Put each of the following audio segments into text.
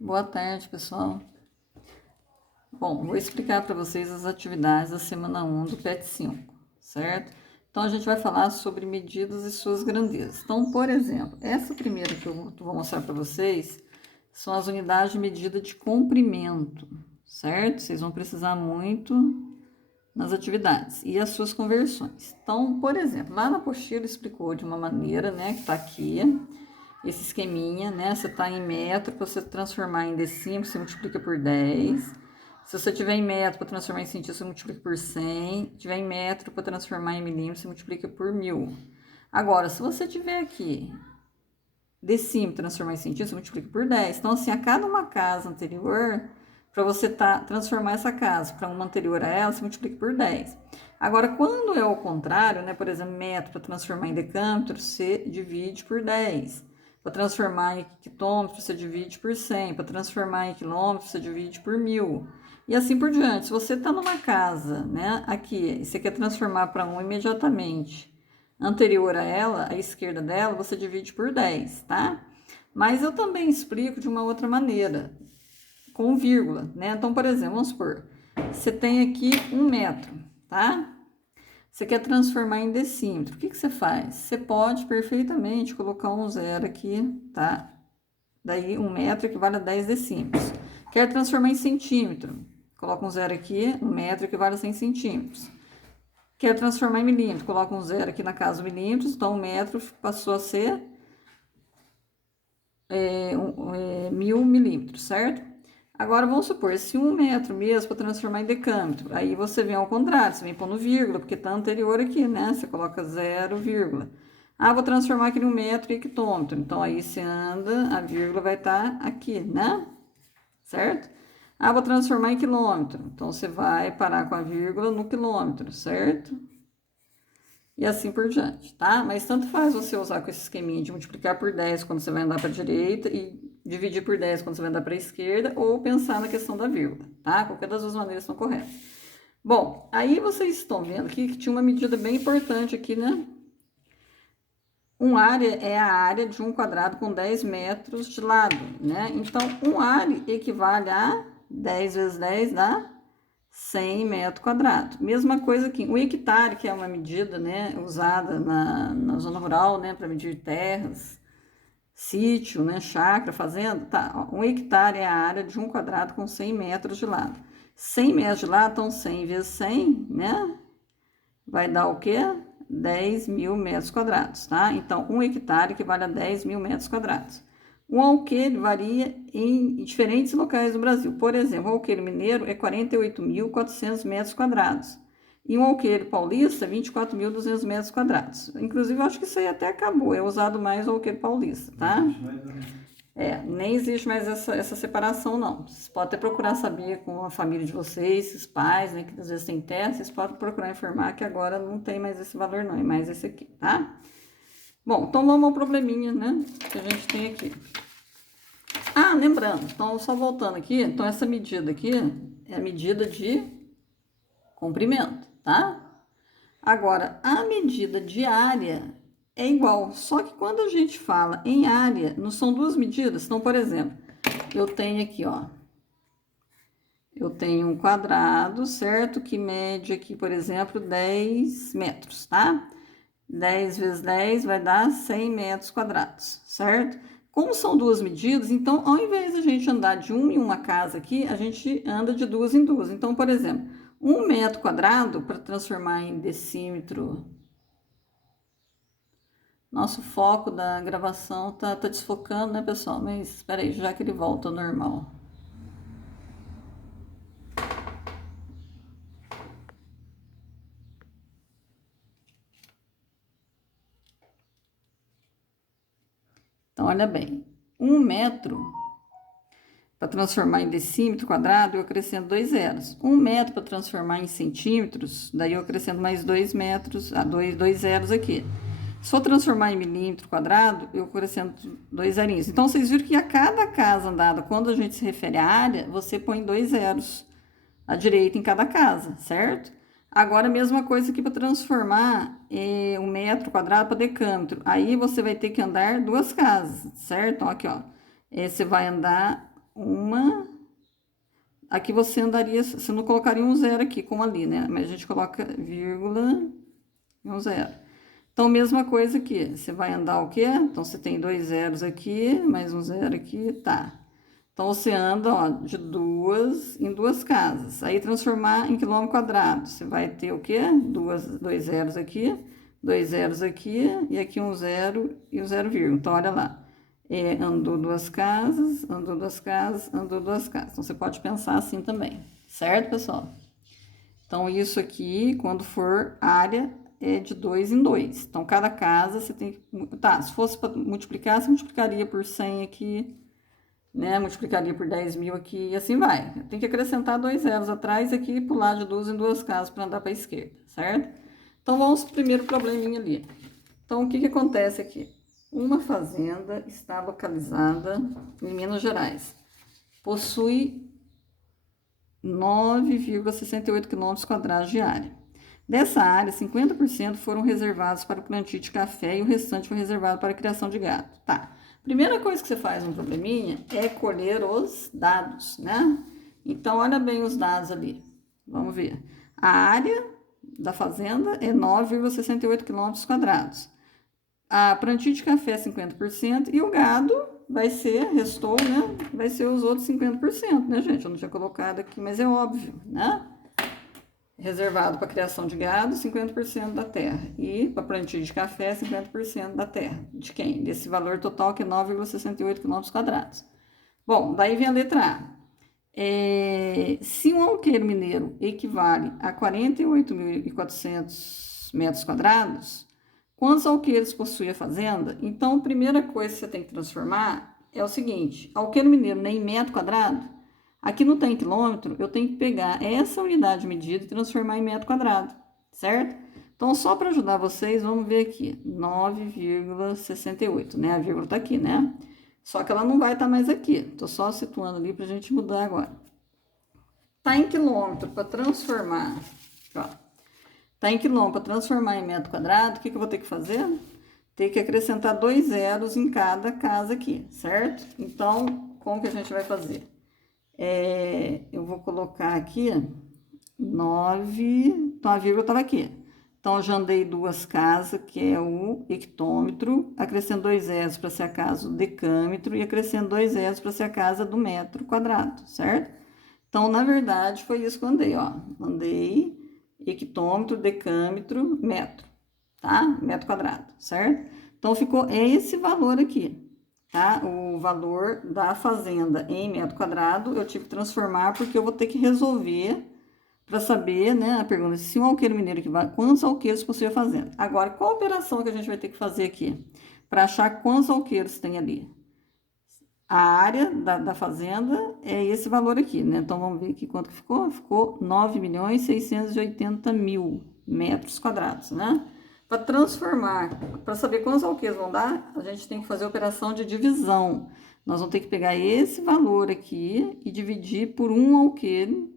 Boa tarde, pessoal. Bom, vou explicar para vocês as atividades da semana 1 do PET 5, certo? Então, a gente vai falar sobre medidas e suas grandezas. Então, por exemplo, essa primeira que eu vou mostrar para vocês são as unidades de medida de comprimento, certo? Vocês vão precisar muito nas atividades e as suas conversões. Então, por exemplo, lá na apostila explicou de uma maneira, né, que tá aqui, esse esqueminha, né? Você tá em metro, para você transformar em decímetro, você multiplica por 10. Se você tiver em metro para transformar em centímetro, você multiplica por 100. Se tiver em metro para transformar em milímetro, você multiplica por 1000. Agora, se você tiver aqui decímetro transformar em centímetro, você multiplica por 10. Então, assim, a cada uma casa anterior, para você transformar essa casa para uma anterior a ela, você multiplica por 10. Agora, quando é o contrário, né? Por exemplo, metro para transformar em decâmetro, você divide por 10. Para transformar em hectômetro, você divide por 100. Para transformar em quilômetro, você divide por 1000. E assim por diante. Se você está numa casa, né, aqui, e você quer transformar para um imediatamente anterior a ela, a esquerda dela, você divide por 10, tá? Mas eu também explico de uma outra maneira, com vírgula, né? Então, por exemplo, vamos supor, você tem aqui 1 metro, tá? Você quer transformar em decímetro. O que você faz? Você pode perfeitamente colocar um zero aqui, tá? Daí 1 metro equivale a 10 decímetros. Quer transformar em centímetro? Coloca um zero aqui, 1 metro equivale a 100 centímetros. Quer transformar em milímetro? Coloca um zero aqui na casa milímetros, então o metro passou a ser 1000 milímetros, certo? Agora vamos supor, se 1 metro mesmo para transformar em decâmetro, aí você vem ao contrário, você vem pondo vírgula, porque tá anterior aqui, né? Você coloca 0, vírgula. Ah, vou transformar aqui em 1 metro em hectômetro, então aí você anda, a vírgula vai estar aqui, né? Certo? Ah, vou transformar em quilômetro, então você vai parar com a vírgula no quilômetro, certo? E assim por diante, tá? Mas tanto faz você usar com esse esqueminha de multiplicar por 10 quando você vai andar para a direita e dividir por 10 quando você vai andar para a esquerda, ou pensar na questão da vírgula, tá? Qualquer das duas maneiras estão corretas. Bom, aí vocês estão vendo aqui que tinha uma medida bem importante aqui, né? Área é a área de um quadrado com 10 metros de lado, né? Então, área equivale a 10 vezes 10 dá 100 metros quadrados. Mesma coisa aqui, o hectare, que é uma medida, né, usada na zona rural, né, para medir terras, sítio, né, chácara, fazenda, tá, 1 hectare é a área de um quadrado com 100 metros de lado. 100 metros de lado, então 100 vezes 100, né, vai dar o quê? 10.000 metros quadrados, tá? Então, 1 hectare equivale a 10.000 metros quadrados. O alqueire varia em diferentes locais do Brasil. Por exemplo, o alqueire mineiro é 48.400 metros quadrados. E o alqueire paulista, 24.200 metros quadrados. Inclusive, eu acho que isso aí até acabou. É usado mais o alqueire paulista, tá? Nem existe mais essa separação, não. Vocês podem até procurar saber com a família de vocês, os pais, né, que às vezes tem terra, vocês podem procurar informar que agora não tem mais esse valor, não, é mais esse aqui, tá? Bom, então vamos ao probleminha, né, que a gente tem aqui. Ah, lembrando, então só voltando aqui, então essa medida aqui é a medida de comprimento, tá? Agora, a medida de área é igual, só que quando a gente fala em área, não são duas medidas. Então, por exemplo, eu tenho aqui, ó, eu tenho um quadrado, certo? Que mede aqui, por exemplo, 10 metros, tá? 10 vezes 10 vai dar 100 metros quadrados, certo? Como são duas medidas, então, ao invés de a gente andar de uma em uma casa aqui, a gente anda de duas em duas. Então, por exemplo, 1 metro quadrado, para transformar em decímetro. Nosso foco da gravação tá desfocando, né, pessoal? Mas espera aí, já que ele volta ao normal. Então, olha bem. 1 metro, para transformar em decímetro quadrado, eu acrescento 2 zeros. 1 metro para transformar em centímetros, daí eu acrescento mais 2 metros, dois zeros aqui. Se for transformar em milímetro quadrado, eu acrescento 2 zerinhos. Então, vocês viram que a cada casa andada, quando a gente se refere à área, você põe 2 zeros à direita em cada casa, certo? Agora, a mesma coisa aqui para transformar 1 metro quadrado para decâmetro. Aí, você vai ter que andar duas casas, certo? Então, aqui, ó. Você vai andar Aqui você andaria, você não colocaria um zero aqui, como ali, né? Mas a gente coloca vírgula e um zero. Então, mesma coisa aqui. Você vai andar o quê? Então, você tem 2 zeros aqui, mais um zero aqui, tá. Então, você anda, ó, de em duas casas. Aí, transformar em quilômetro quadrado. Você vai ter o quê? Dois zeros aqui, 2 zeros aqui, e aqui um zero e um zero vírgula. Então, olha lá. Andou duas casas, andou duas casas, andou duas casas. Então, você pode pensar assim também. Certo, pessoal? Então, isso aqui, quando for área, é de 2 em 2. Então, cada casa você tem que... Tá, se fosse para multiplicar, você multiplicaria por 100 aqui, né? Multiplicaria por 10 mil aqui e assim vai. Tem que acrescentar 2 zeros atrás aqui e pular de duas em duas casas para andar para a esquerda, certo? Então, vamos pro primeiro probleminha ali. Então, o que acontece aqui? Uma fazenda está localizada em Minas Gerais. Possui 9,68 km² de área. Dessa área, 50% foram reservados para o plantio de café e o restante foi reservado para a criação de gado. Tá. Primeira coisa que você faz no probleminha é colher os dados, né? Então, olha bem os dados ali. Vamos ver. A área da fazenda é 9,68 km². A plantio de café é 50% e o gado vai ser, restou, né? Vai ser os outros 50%, né, gente? Eu não tinha colocado aqui, mas é óbvio, né? Reservado para criação de gado, 50% da terra. E para plantio de café, 50% da terra. De quem? Desse valor total que é 9,68 km². Bom, daí vem a letra A. Se um alqueire mineiro equivale a 48.400 metros quadrados, quantos alqueires possui a fazenda? Então, a primeira coisa que você tem que transformar é o seguinte: alqueire mineiro nem metro quadrado. Aqui não tem quilômetro, eu tenho que pegar essa unidade de medida e transformar em metro quadrado, certo? Então, só para ajudar vocês, vamos ver aqui, 9,68, né? A vírgula tá aqui, né? Só que ela não vai estar mais aqui. Tô só situando ali pra gente mudar agora. Tá em quilômetro para transformar, ó. Tá em quilômetro para transformar em metro quadrado, o que eu vou ter que fazer? Ter que acrescentar 2 zeros em cada casa aqui, certo? Então, como que a gente vai fazer? Eu vou colocar aqui 9, então a vírgula estava aqui. Então, eu já andei duas casas, que é o hectômetro, acrescento 2 zeros para ser a casa do decâmetro e acrescento 2 zeros para ser a casa do metro quadrado, certo? Então, na verdade, foi isso que eu andei, ó. Andei hectômetro, decâmetro, metro, tá? Metro quadrado, certo? Então, ficou esse valor aqui. Tá? O valor da fazenda em metro quadrado, eu tive que transformar porque eu vou ter que resolver para saber, né, a pergunta, se um alqueire mineiro equivale, quantos alqueiros possui a fazenda? Agora, qual a operação que a gente vai ter que fazer aqui? Para achar quantos alqueiros tem ali? A área da fazenda é esse valor aqui, né? Então, vamos ver aqui quanto que ficou. Ficou 9.680.000 metros quadrados, né? Para transformar, para saber quantos alqueiros vão dar, a gente tem que fazer a operação de divisão. Nós vamos ter que pegar esse valor aqui e dividir por um alqueire,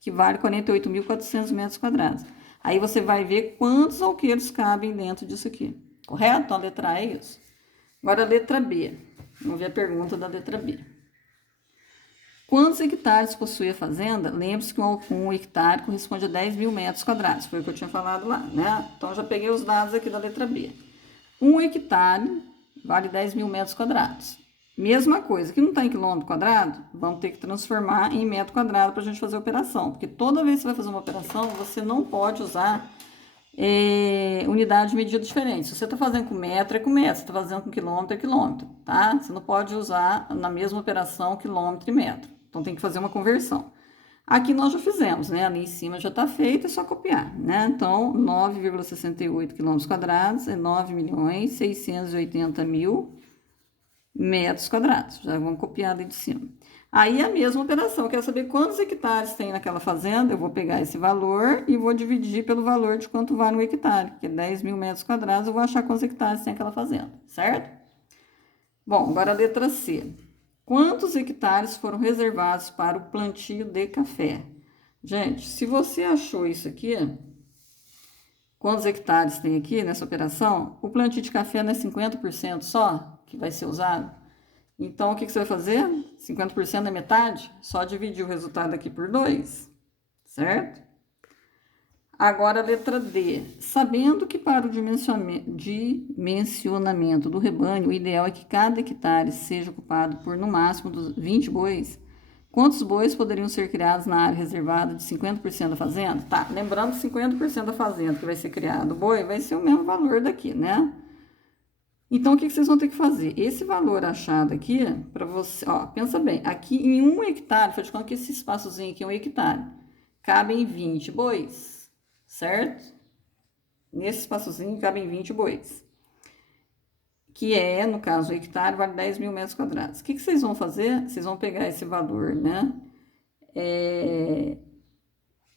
que vale 48.400 metros quadrados. Aí você vai ver quantos alqueiros cabem dentro disso aqui. Correto? Então, a letra A é isso. Agora, a letra B. Vamos ver a pergunta da letra B. Quantos hectares possui a fazenda? Lembre-se que um hectare corresponde a 10.000 metros quadrados. Foi o que eu tinha falado lá, né? Então, já peguei os dados aqui da letra B. Um hectare vale 10.000 metros quadrados. Mesma coisa, que não está em quilômetro quadrado, vamos ter que transformar em metro quadrado para a gente fazer a operação. Porque toda vez que você vai fazer uma operação, você não pode usar unidade de medida diferente. Se você está fazendo com metro, é com metro. Se você está fazendo com quilômetro, é quilômetro, tá? Você não pode usar na mesma operação quilômetro e metro. Então, tem que fazer uma conversão. Aqui nós já fizemos, né? Ali em cima já está feito, é só copiar, né? Então, 9,68 km² é 9.680.000 metros quadrados. Já vamos copiar ali de cima. Aí, a mesma operação. Eu quero saber quantos hectares tem naquela fazenda. Eu vou pegar esse valor e vou dividir pelo valor de quanto vale um hectare, que é 10.000 metros quadrados. Eu vou achar quantos hectares tem aquela fazenda, certo? Bom, agora a letra C. Quantos hectares foram reservados para o plantio de café? Gente, se você achou isso aqui, quantos hectares tem aqui nessa operação? O plantio de café não é 50% só que vai ser usado? Então, o que você vai fazer? 50% é metade? Só dividir o resultado aqui por 2, certo? Agora, a letra D. Sabendo que para o dimensionamento do rebanho, o ideal é que cada hectare seja ocupado por, no máximo, 20 bois, quantos bois poderiam ser criados na área reservada de 50% da fazenda? Tá, lembrando que 50% da fazenda que vai ser criado boi vai ser o mesmo valor daqui, né? Então, o que vocês vão ter que fazer? Esse valor achado aqui, para você, ó, pensa bem, aqui em 1 hectare, faz de conta que esse espaçozinho aqui é 1 hectare, cabem 20 bois, certo? Nesse espaçozinho cabem 20 bois, que é, no caso, o hectare vale 10 mil metros quadrados. O que vocês vão fazer? Vocês vão pegar esse valor, né?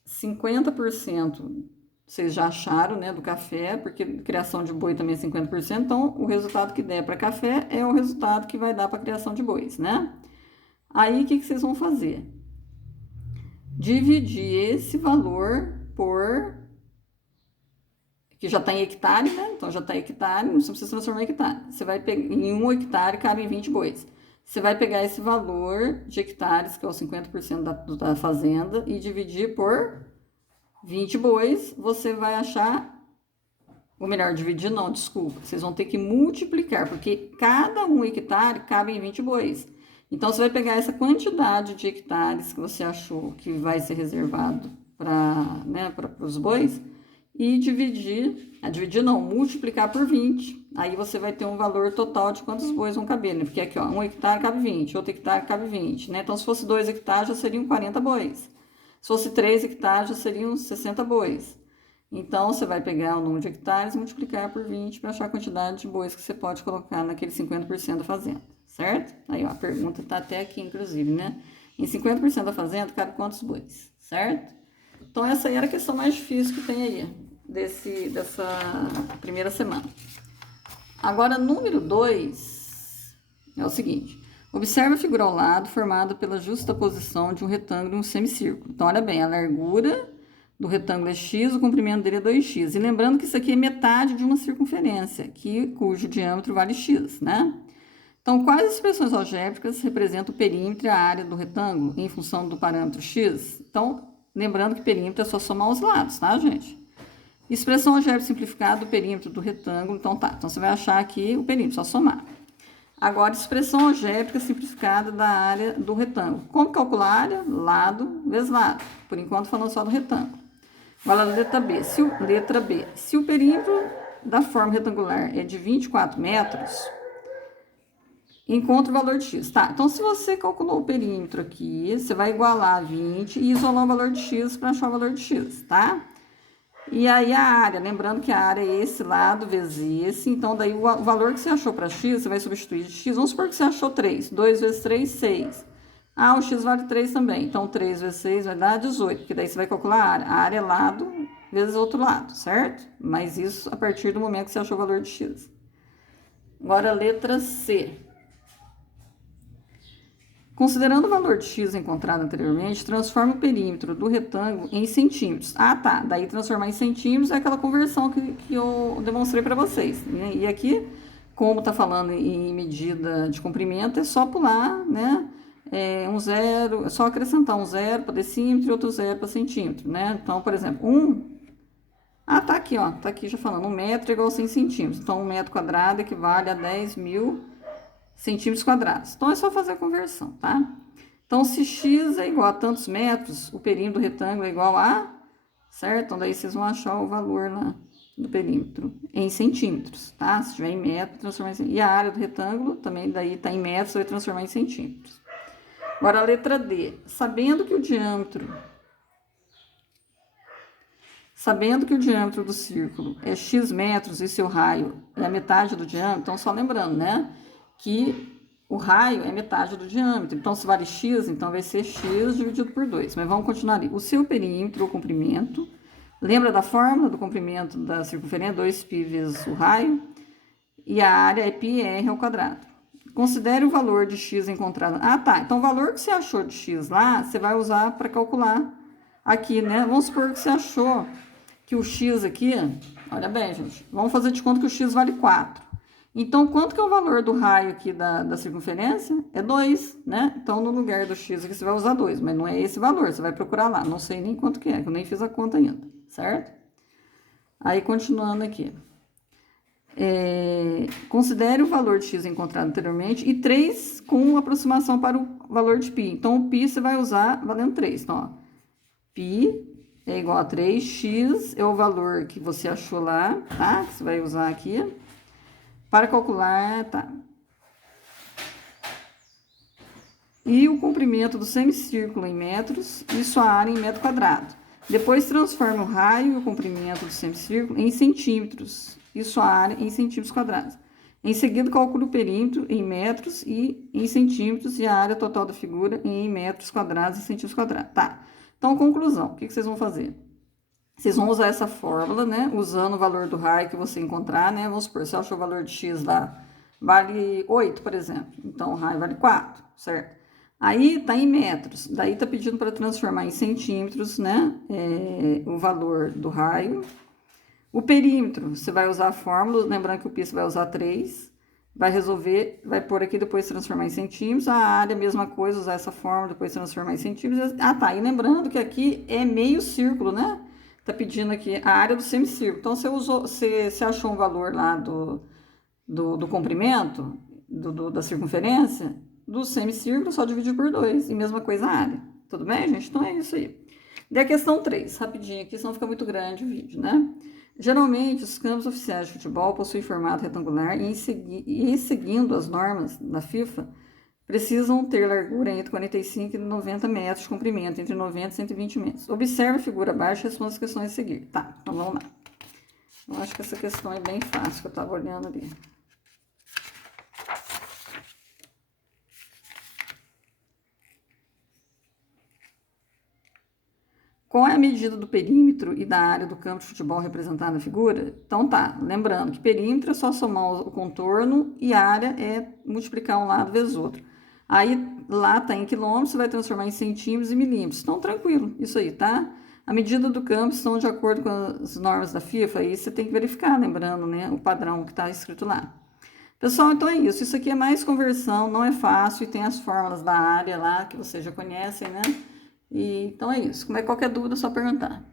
50%. Vocês já acharam, né, do café, porque criação de boi também é 50%, então o resultado que der para café é o resultado que vai dar para criação de bois, né? Aí, o que vocês vão fazer? Dividir esse valor por... que já está em hectare, né? Então, já está em hectare, não precisa transformar em hectare. Você vai pegar, em 1 hectare cabem 20 bois. Você vai pegar esse valor de hectares, que é o 50% da fazenda, e dividir por 20 bois, você vai achar, ou melhor, dividir não, desculpa, vocês vão ter que multiplicar, porque cada 1 hectare cabe em 20 bois. Então, você vai pegar essa quantidade de hectares que você achou que vai ser reservado para, né, os bois, e multiplicar por 20. Aí, você vai ter um valor total de quantos bois vão caber, né? Porque aqui, ó, 1 hectare cabe 20, outro hectare cabe 20, né? Então, se fosse 2 hectares, já seriam 40 bois. Se fosse 3 hectares, já seriam 60 bois. Então, você vai pegar o número de hectares e multiplicar por 20 para achar a quantidade de bois que você pode colocar naquele 50% da fazenda, certo? Aí, ó, a pergunta está até aqui, inclusive, né? Em 50% da fazenda, cabe quantos bois, certo? Então, essa aí era a questão mais difícil que tem aí, dessa primeira semana. Agora, número 2 é o seguinte. Observe a figura ao lado, formada pela justaposição de um retângulo e um semicírculo. Então, olha bem, a largura do retângulo é x, o comprimento dele é 2x. E lembrando que isso aqui é metade de uma circunferência, cujo diâmetro vale x, né? Então, quais expressões algébricas representam o perímetro e a área do retângulo em função do parâmetro x? Então, lembrando que perímetro é só somar os lados, tá, gente? Expressão algébrica simplificada do perímetro do retângulo. Então, tá. Então, você vai achar aqui o perímetro, só somar. Agora, expressão algébrica simplificada da área do retângulo. Como calcular a área? Lado vezes lado. Por enquanto, falando só do retângulo. Agora, letra B. Se o perímetro da forma retangular é de 24 metros, encontra o valor de x. Tá, então, se você calculou o perímetro aqui, você vai igualar a 20 e isolar o valor de x para achar o valor de x, tá? E aí a área, lembrando que a área é esse lado vezes esse, então daí o valor que você achou para x, você vai substituir de x, vamos supor que você achou 3, 2 vezes 3, 6. Ah, o x vale 3 também, então 3 vezes 6 vai dar 18, porque daí você vai calcular a área é lado vezes outro lado, certo? Mas isso a partir do momento que você achou o valor de x. Agora a letra C. Considerando o valor de x encontrado anteriormente, transforma o perímetro do retângulo em centímetros. Ah, tá. Daí transformar em centímetros é aquela conversão que eu demonstrei para vocês, né? E aqui, como tá falando em medida de comprimento, é só pular, né? Um zero, é só acrescentar um zero para decímetro e outro zero para centímetro, né? Então, por exemplo, tá aqui, ó. Tá aqui já falando, 1 metro é igual a 100 centímetros. Então, 1 metro quadrado equivale a 10 mil centímetros quadrados. Então, é só fazer a conversão, tá? Então, se x é igual a tantos metros, o perímetro do retângulo é igual a... Certo? Então, daí vocês vão achar o valor do perímetro em centímetros, tá? Se tiver em metro, transformar em centímetros. E a área do retângulo também daí tá em metros, vai transformar em centímetros. Agora, a letra D. Sabendo que o diâmetro do círculo é x metros e seu raio é a metade do diâmetro, então, só lembrando, né? Que o raio é metade do diâmetro. Então, se vale x, então vai ser x dividido por 2. Mas vamos continuar ali. O seu perímetro, ou comprimento, lembra da fórmula do comprimento da circunferência? 2π vezes o raio. E a área é πr ao quadrado. Considere o valor de x encontrado. Ah, tá. Então, o valor que você achou de x lá, você vai usar para calcular aqui, né? Vamos supor que você achou que o x aqui... Olha bem, gente. Vamos fazer de conta que o x vale 4. Então, quanto que é o valor do raio aqui da circunferência? É 2, né? Então, no lugar do x aqui, você vai usar 2, mas não é esse valor, você vai procurar lá. Não sei nem quanto que é, que eu nem fiz a conta ainda, certo? Aí, continuando aqui. Considere o valor de x encontrado anteriormente e 3 com aproximação para o valor de π. Então, o π você vai usar valendo 3. Então, ó, π é igual a 3, x é o valor que você achou lá, tá? Que você vai usar aqui. Para calcular, tá. E o comprimento do semicírculo em metros e sua área em metro quadrado. Depois transforma o raio e o comprimento do semicírculo em centímetros e sua área em centímetros quadrados. Em seguida, calcule o perímetro em metros e em centímetros e a área total da figura em metros quadrados e centímetros quadrados. Tá. Então, conclusão. O que vocês vão fazer? Vocês vão usar essa fórmula, né? Usando o valor do raio que você encontrar, né? Vamos supor, você achou o valor de x lá, vale 8, por exemplo. Então, o raio vale 4, certo? Aí, tá em metros. Daí, tá pedindo para transformar em centímetros, né? O valor do raio. O perímetro, você vai usar a fórmula, lembrando que o π você vai usar 3. Vai resolver, vai pôr aqui, depois transformar em centímetros. A área, mesma coisa, usar essa fórmula, depois transformar em centímetros. Ah, tá. E lembrando que aqui é meio círculo, né? Tá pedindo aqui a área do semicírculo. Então, você achou um valor lá do comprimento, da circunferência, do semicírculo, só dividir por 2. E mesma coisa a área. Tudo bem, gente? Então, é isso aí. Daí a questão 3, rapidinho aqui, senão fica muito grande o vídeo, né? Geralmente, os campos oficiais de futebol possuem formato retangular e, seguindo as normas da FIFA, precisam ter largura entre 45 e 90 metros de comprimento, entre 90 e 120 metros. Observe a figura abaixo e responda as questões a seguir. Tá, então vamos lá. Eu acho que essa questão é bem fácil, que eu estava olhando ali. Qual é a medida do perímetro e da área do campo de futebol representada na figura? Então tá, lembrando que perímetro é só somar o contorno e área é multiplicar um lado vezes outro. Aí lá tá em quilômetros, você vai transformar em centímetros e milímetros. Então tranquilo, isso aí, tá? A medida do campo estão de acordo com as normas da FIFA, aí você tem que verificar, lembrando, né, o padrão que está escrito lá. Pessoal, então é isso. Isso aqui é mais conversão, não é fácil e tem as fórmulas da área lá que vocês já conhecem, né? Então é isso. Como é qualquer dúvida, é só perguntar.